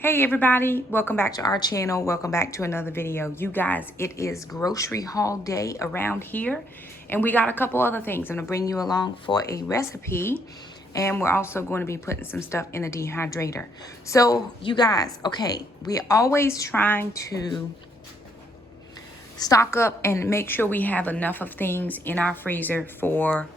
Hey everybody, welcome back to our channel. Welcome back to another video. You guys, it is grocery haul day around here, and we got a couple other things. I'm gonna bring you along for a recipe, and we're also going to be putting some stuff in the dehydrator. So you guys, okay, we're always trying to stock up and make sure we have enough of things in our freezer for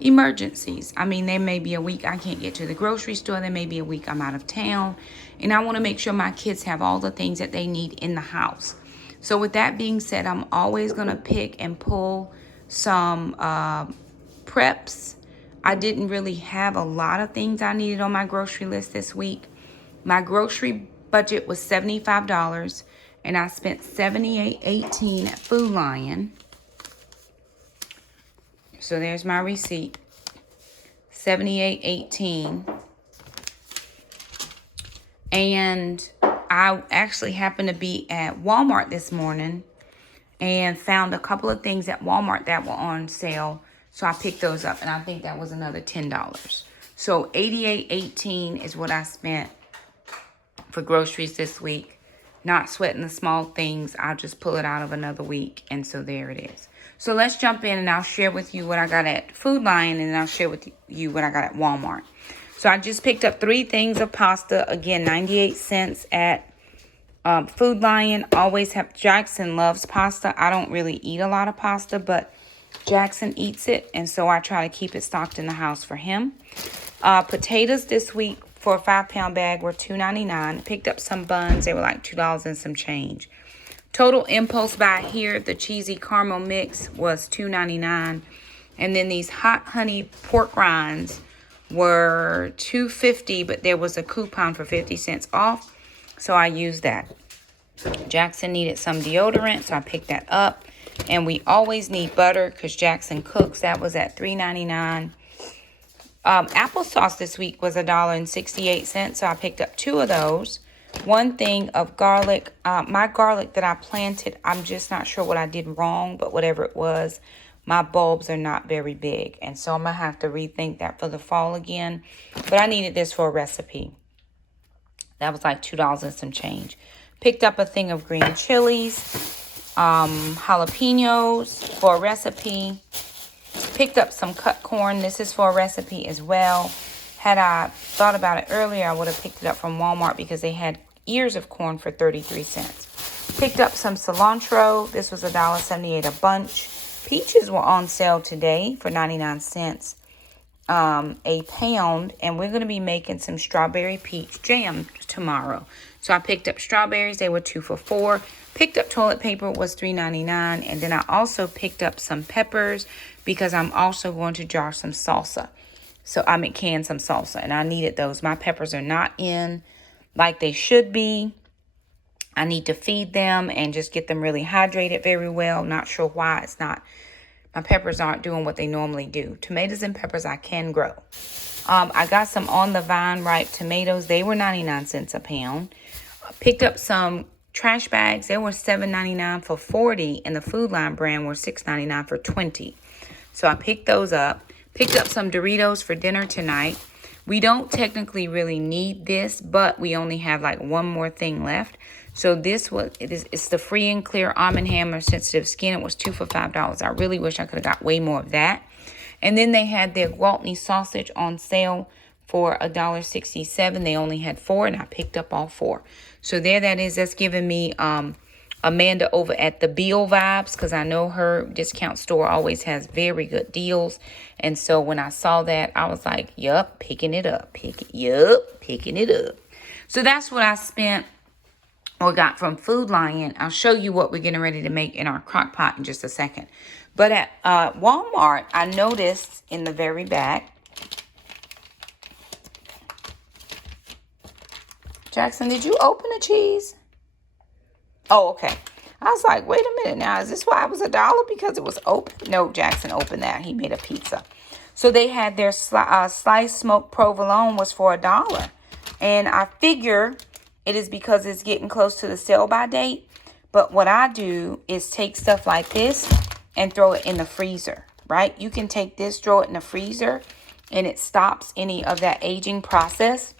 emergencies. I mean, there may be a week I can't get to the grocery store. There may be a week I'm out of town. And I want to make sure my kids have all the things that they need in the house. So with that being said, I'm always going to pick and pull some preps. I didn't really have a lot of things I needed on my grocery list this week. My grocery budget was $75, and I spent $78.18 at Food Lion. So there's my receipt, $78.18. And I actually happened to be at Walmart this morning and found a couple of things at Walmart that were on sale. So I picked those up, and I think that was another $10. So $88.18 is what I spent for groceries this week. Not sweating the small things. I'll just pull it out of another week. And so there it is. So let's jump in, and I'll share with you what I got at Food Lion, and then I'll share with you what I got at Walmart. So I just picked up 3 things of pasta. Again, 98 cents at Food Lion. Always have, Jackson loves pasta. I don't really eat a lot of pasta, but Jackson eats it. And so I try to keep it stocked in the house for him. Potatoes this week for a 5-pound bag were $2.99. Picked up some buns. They were like $2 and some change. Total impulse buy here, the cheesy caramel mix was $2.99. And then these hot honey pork rinds were $2.50, but there was a coupon for 50 cents off, so I used that. Jackson needed some deodorant, so I picked that up. And we always need butter because Jackson cooks. That was at $3.99. Applesauce this week was $1.68, so I picked up 2 of those. 1 thing of garlic. My garlic that I planted, I'm just not sure what I did wrong, but whatever it was, my bulbs are not very big. And so I'm going to have to rethink that for the fall again. But I needed this for a recipe. That was like $2 and some change. Picked up a thing of green chilies, jalapenos for a recipe. Picked up some cut corn. This is for a recipe as well. Had I thought about it earlier, I would have picked it up from Walmart because they had ears of corn for 33 cents. Picked up some cilantro. This was $1.78 a bunch. Peaches were on sale today for 99 cents a pound. And we're going to be making some strawberry peach jam tomorrow. So I picked up strawberries. They were 2 for $4. Picked up toilet paper, was $3.99. And then I also picked up some peppers because I'm also going to jar some salsa. So I can some salsa, and I needed those. My peppers are not in like they should be. I need to feed them and just get them really hydrated very well. Not sure why it's not. My peppers aren't doing what they normally do. Tomatoes and peppers I can grow. I got some on the vine ripe tomatoes. They were 99 cents a pound. Picked up some trash bags. They were $7.99 for 40, and the Food Line brand were $6.99 for 20. So I picked those up. Picked up some Doritos for dinner tonight. We don't technically really need this, but we only have like 1 more thing left. So it's the free and clear Arm & Hammer sensitive skin. It was 2 for $5. I really wish I could have got way more of that. And then they had their Gwaltney sausage on sale for $1.67. They only had 4, and I picked up all 4. So there that is. That's giving me Amanda over at the Beal Vibes, because I know her discount store always has very good deals. And so when I saw that, I was like, yup, picking it up. Picking it up. So that's what I spent or got from Food Lion. I'll show you what we're getting ready to make in our crock pot in just a second. But at Walmart, I noticed in the very back, Jackson, did you open the cheese? Oh, okay. I was like, wait a minute now. Is this why it was $1? Because it was open? No, Jackson opened that. He made a pizza. So they had their sliced smoked provolone was for $1. And I figure it is because it's getting close to the sell-by date. But what I do is take stuff like this and throw it in the freezer, right? You can take this, throw it in the freezer, and it stops any of that aging process.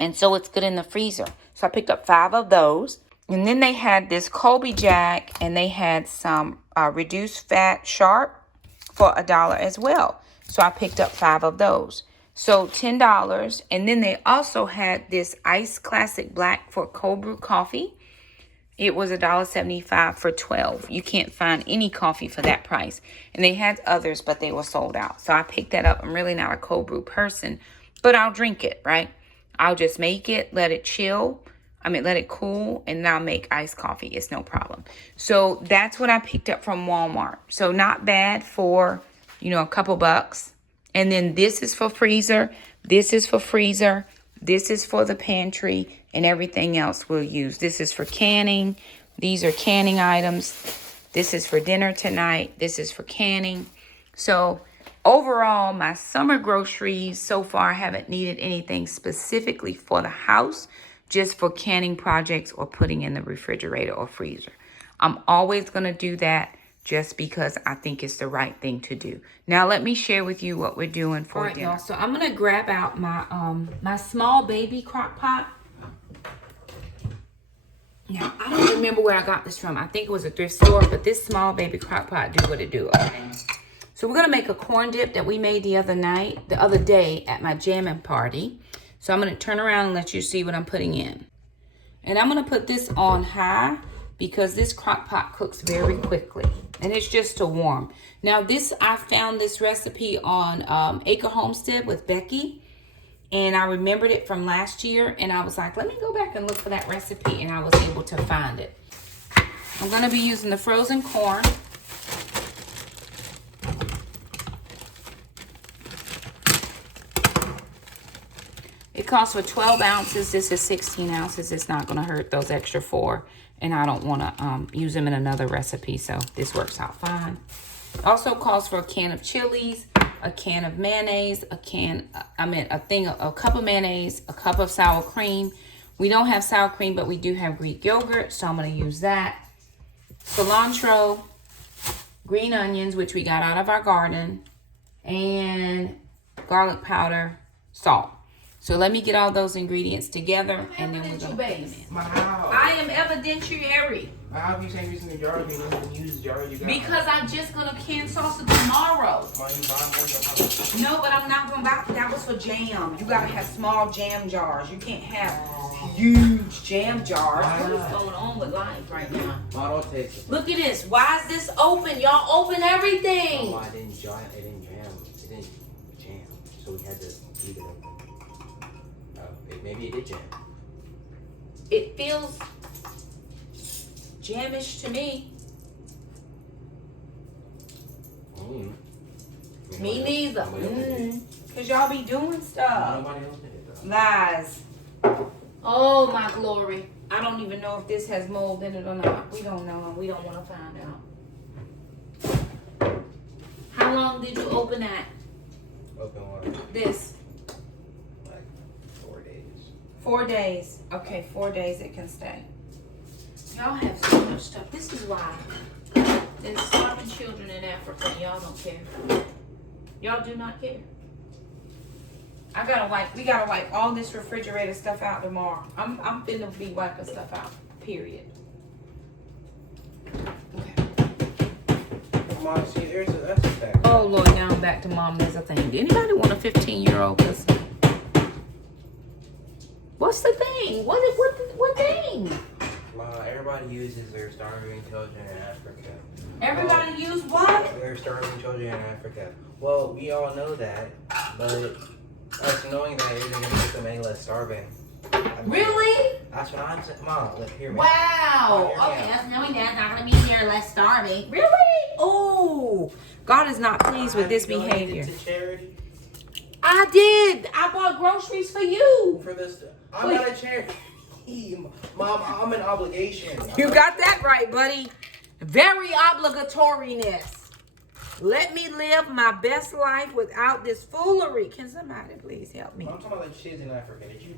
And so it's good in the freezer. So I picked up 5 of those. And then they had this Colby Jack, and they had some reduced fat sharp for $1 as well. So I picked up 5 of those. So $10. And then they also had this Ice Classic Black for cold brew coffee. It was $1.75 for 12. You can't find any coffee for that price. And they had others, but they were sold out. So I picked that up. I'm really not a cold brew person, but I'll drink it, right? I'll just make it, let it chill. Let it cool, and then I'll make iced coffee. It's no problem. So that's what I picked up from Walmart. So not bad for, a couple bucks. And then this is for freezer. This is for freezer. This is for the pantry, and everything else we'll use. This is for canning. These are canning items. This is for dinner tonight. This is for canning. So overall, my summer groceries so far haven't needed anything specifically for the house, just for canning projects or putting in the refrigerator or freezer. I'm always going to do that just because I think it's the right thing to do. Now let me share with you what we're doing for dinner. Y'all, so I'm going to grab out my my small baby crock pot. Now, I don't remember where I got this from. I think it was a thrift store, but this small baby crock pot do what it do, okay? So we're going to make a corn dip that we made the other day at my jamming party. So I'm going to turn around and let you see what I'm putting in. And I'm going to put this on high because this crock pot cooks very quickly. And it's just to warm. Now I found this recipe on Acre Homestead with Becky. And I remembered it from last year. And I was like, let me go back and look for that recipe. And I was able to find it. I'm going to be using the frozen corn. It costs for 12 ounces. This is 16 ounces. It's not going to hurt those extra 4. And I don't want to use them in another recipe. So this works out fine. It also calls for a can of chilies, a can of mayonnaise, a cup of mayonnaise, a cup of sour cream. We don't have sour cream, but we do have Greek yogurt. So I'm going to use that. Cilantro, green onions, which we got out of our garden, and garlic powder, salt. So let me get all those ingredients together, and then we're going to put them in. Wow. I am evidentiary. How have you saying using the jar if you didn't use the jar you got? Because I'm just going to can sauce it tomorrow. Why you buy more? No, but I'm not going to buy. That was for jam. You got to have small jam jars. You can't have huge jam jars. What is going on with life right now? I don't taste it. Look at this. Why is this open? Y'all open everything. Oh, it didn't jam. It didn't jam. So we had to leave it open. Maybe it did jam. It feels jamish to me. Me neither. Because y'all be doing stuff. Nobody else did it though. Lies. Oh my glory. I don't even know if this has mold in it or not. We don't know, and we don't want to find out. How long did you open that? Open what? This. 4 days. Okay, 4 days it can stay. Y'all have so much stuff. This is why there's starving children in Africa. Y'all don't care. Y'all do not care. We gotta wipe all this refrigerator stuff out tomorrow. I'm finna be wiping stuff out. Period. Okay. Mom, see, that's a fact. Oh Lord, now I'm back to mom. There's a thing. Anybody want a 15-year-old? What's the thing? What thing? Everybody uses their starving children in Africa. Everybody use what? Their starving children in Africa. Well, we all know that, but us knowing that isn't going to make them any less starving. Really? That's what I'm saying. Mom, look, hear me. Wow. Okay, us knowing that's not going to be here less starving. Really? Oh, God is not pleased with this behavior. To charity? I did. I bought groceries for you. For this, I'm not a charity. Mom, I'm an obligation. You got that right, buddy. Very obligatoriness. Let me live my best life without this foolery. Can somebody please help me? I'm talking about the kids in Africa. Did you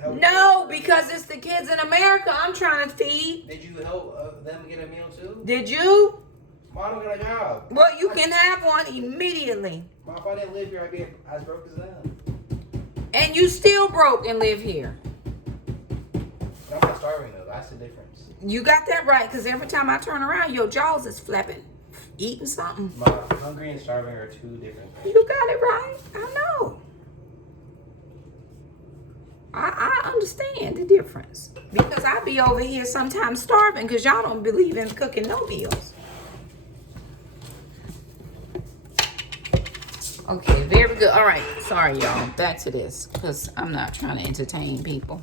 help? No, because it's the kids in America I'm trying to feed. Did you help them get a meal too? Did you? Mom don't got a job. Well, you can have one immediately. Mom, if I didn't live here, I'd be as broke as them. And you still broke and live here. I'm not starving though. That's the difference. You got that right, because every time I turn around, your jaws is flapping, eating something. My hungry and starving are two different things. You got it right. I know. I understand the difference. Because I be over here sometimes starving because y'all don't believe in cooking no meals. Okay, very good. All right, sorry y'all. Back to this because I'm not trying to entertain people.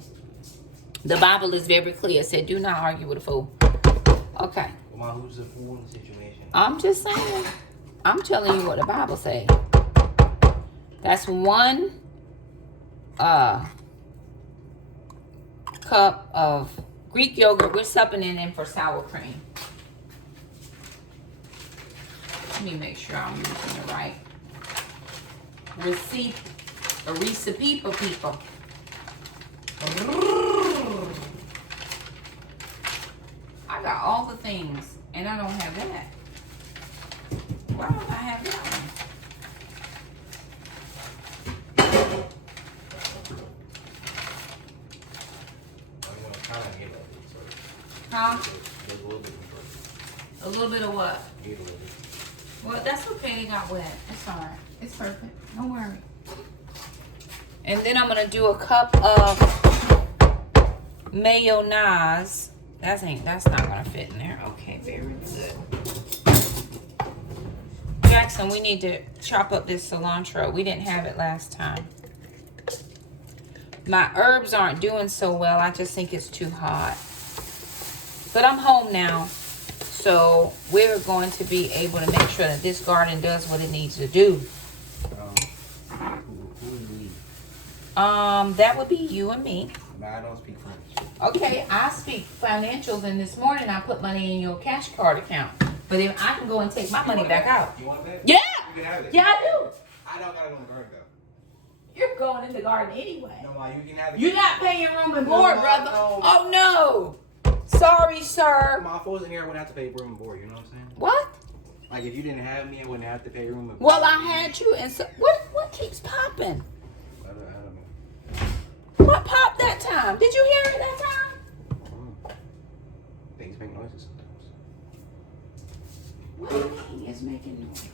The Bible is very clear. It said, do not argue with a fool. Okay. Well, who's the fool in the situation? I'm just saying. I'm telling you what the Bible says. That's 1 cup of Greek yogurt. We're supping it in for sour cream. Let me make sure I'm using the right recipe for people. I got all the things and I don't have that. Why don't I have that one? I'm gonna kind of give it. Huh? A little bit. A little bit of what? Give a little bit. Well, that's okay. They got wet. It's all right. It's perfect. Don't worry. And then I'm gonna do a cup of mayonnaise. That's not gonna fit in there. Okay, very good. Jackson, we need to chop up this cilantro. We didn't have it last time. My herbs aren't doing so well. I just think it's too hot. But I'm home now. So we're going to be able to make sure that this garden does what it needs to do. Who is we? That would be you and me. No, I don't speak French. Okay, I speak financials, and this morning I put money in your cash card account. But if I can go and take my money back out. You want that? Yeah! You can have it. Yeah, I do. I don't gotta go in the garden though. You're going in the garden anyway. No, Ma, you can have it. You're not paying room and board, Ma, brother. no. Oh, no. Sorry, sir. Ma, if I wasn't here, I wouldn't have to pay room and board. You know what I'm saying? What? Like if you didn't have me, I wouldn't have to pay room and board. Well, I had you, and so what keeps popping? I don't know. What popped that time? Did you hear it that time? Things make noises sometimes. What do you mean it's making noise?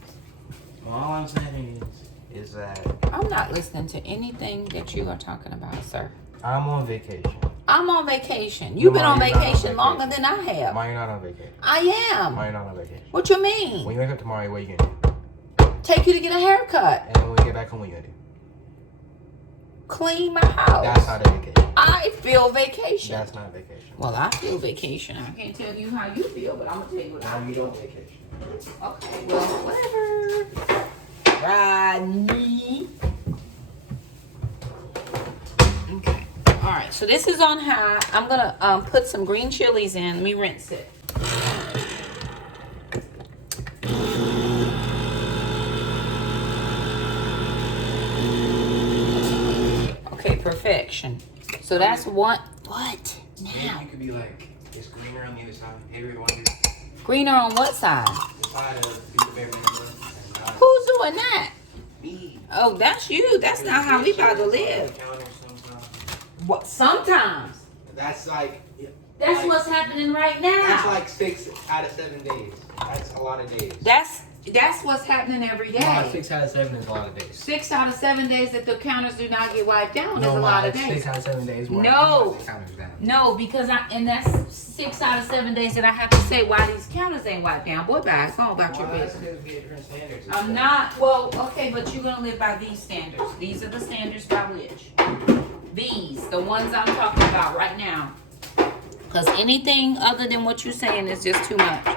Well, all I'm saying is that I'm not listening to anything that you are talking about, sir. I'm on vacation. I'm on vacation. You've been on you're not on vacation longer than I have. Ma, you're not on vacation. I am. Ma, you're not on vacation. What you mean? When you wake up tomorrow, what are you gonna do? Take you to get a haircut. And then when we get back home, what are you gonna do? Clean my house. That's not a vacation. I feel vacation. That's not a vacation. Well, I feel vacation. I can't tell you how you feel, but I'm gonna tell you what I Now you feel. don't vacation. Okay, well, whatever. Rodney. Okay. All right. So this is on high. I'm gonna put some green chilies in. Let me rinse it. Okay, perfection. So that's what Maybe now? you could be like, it's greener on the other side. Maybe the one is Greener on what side? the side of the baby member and not Who's doing that? me. Oh, that's you. That's not how we about to live. Counter sometimes. What? Sometimes. That's like That's like- what's happening right now. That's like 6 out of 7 days. That's a lot of days. That's what's happening every day. Ma, 6 out of 7 is a lot of days. 6 out of 7 days that the counters do not get wiped down is a Ma, lot of it's days. 6 out of 7 days. Where No. the counters down. No, because that's 6 out of 7 days that I have to say why these counters ain't wiped down. Boy, bye. Go on about your Well, that's business. because we get different standards. I'm not. Well, okay, but you're gonna live by these standards. These are the standards by which these, the ones I'm talking about right now. Because anything other than what you're saying is just too much.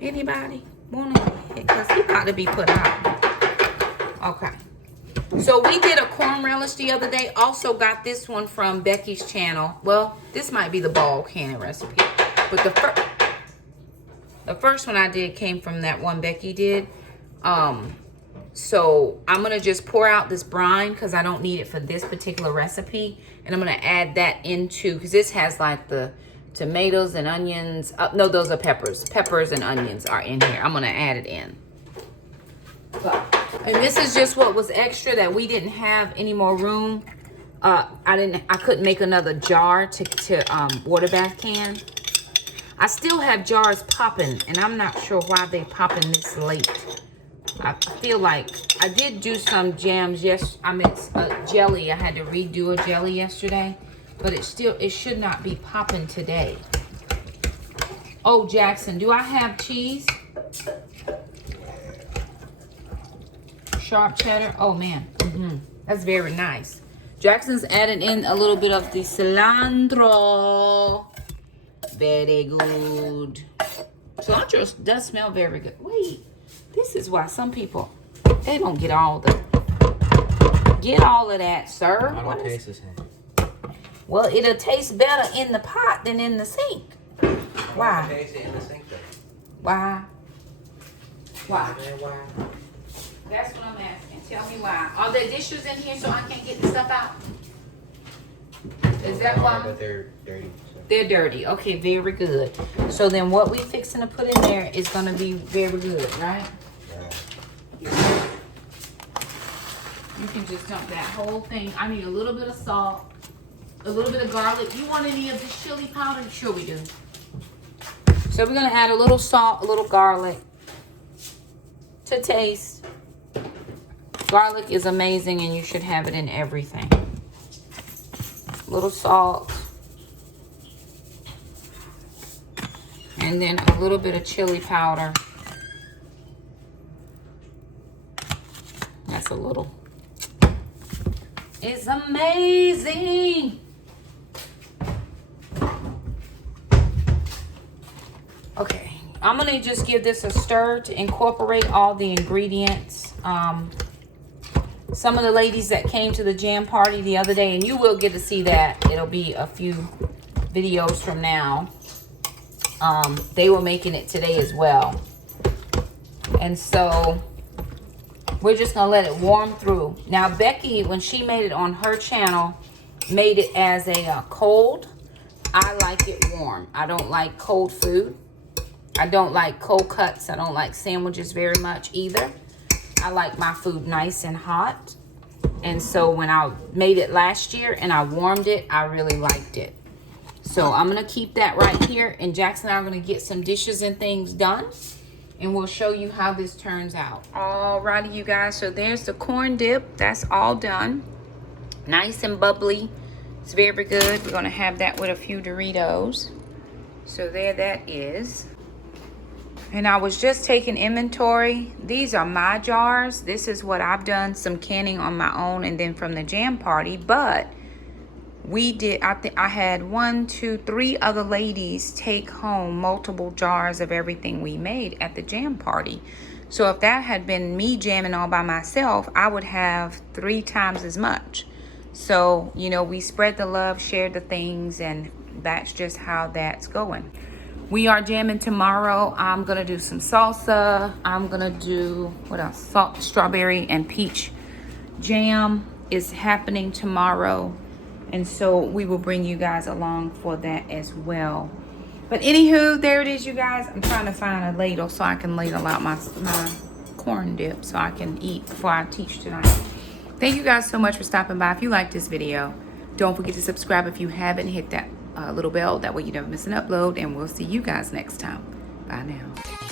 Anybody wanna go ahead? Because he got to be put out. Okay. So we did a corn relish the other day. Also got this one from Becky's channel. Well, this might be the ball cannon recipe. But the first one I did came from that one Becky did. So I'm going to just pour out this brine because I don't need it for this particular recipe. And I'm going to add that into, because this has like the tomatoes and onions. No, those are peppers. Peppers and onions are in here. I'm going to add it in. And this is just what was extra that we didn't have any more room I couldn't make another jar to water bath can. I still have jars popping, and I'm not sure why they popping this late. I feel like I did do some jams. Yes, I mean jelly. I had to redo a jelly yesterday, but it should not be popping today. Oh, Jackson, do I have cheese? Sharp cheddar. Oh man, that's very nice. Jackson's adding in a little bit of the cilantro. Very good. Cilantro does smell very good. Wait, this is why some people, they don't get all of that, sir. I don't taste the same. Well, it'll taste better in the pot than in the sink. Why? Taste it in the sink though. Why? Why? Why? That's what I'm asking. Tell me why. Are there dishes in here so I can't get the stuff out? Is that why? But they're dirty. So. They're dirty. Okay, very good. So then what we fixing to put in there is going to be very good, right? Yeah. You can just dump that whole thing. I need a little bit of salt, a little bit of garlic. You want any of this chili powder? Sure we do. So we're going to add a little salt, a little garlic to taste. Garlic is amazing and you should have it in everything. A little salt. And then a little bit of chili powder. That's a little. It's amazing. Okay, I'm gonna just give this a stir to incorporate all the ingredients. Some of the ladies that came to the jam party the other day, and you will get to see that. It'll be a few videos from now. They were making it today as well. And so we're just gonna let it warm through. Now Becky, when she made it on her channel, made it as a cold. I like it warm. I don't like cold food. I don't like cold cuts. I don't like sandwiches very much either. I like my food nice and hot. And so when I made it last year and I warmed it, I really liked it. So I'm going to keep that right here. And Jackson and I are going to get some dishes and things done. And we'll show you how this turns out. Alrighty, you guys. So there's the corn dip. That's all done. Nice and bubbly. It's very good. We're going to have that with a few Doritos. So there that is. And I was just taking inventory. These are my jars. This is what I've done, some canning on my own and then from the jam party. But we did, I had 1, 2, 3 other ladies take home multiple jars of everything we made at the jam party. So if that had been me jamming all by myself, I would have 3 times as much. So, you know, we spread the love, shared the things, and that's just how that's going. We are jamming tomorrow. I'm gonna do some salsa. I'm gonna do, what else? Salt, strawberry, and peach jam is happening tomorrow. And so we will bring you guys along for that as well. But anywho, there it is, you guys. I'm trying to find a ladle so I can ladle out my corn dip so I can eat before I teach tonight. Thank you guys so much for stopping by. If you like this video, don't forget to subscribe if you haven't. Hit that little bell. That way you never miss an upload. And we'll see you guys next time. Bye now.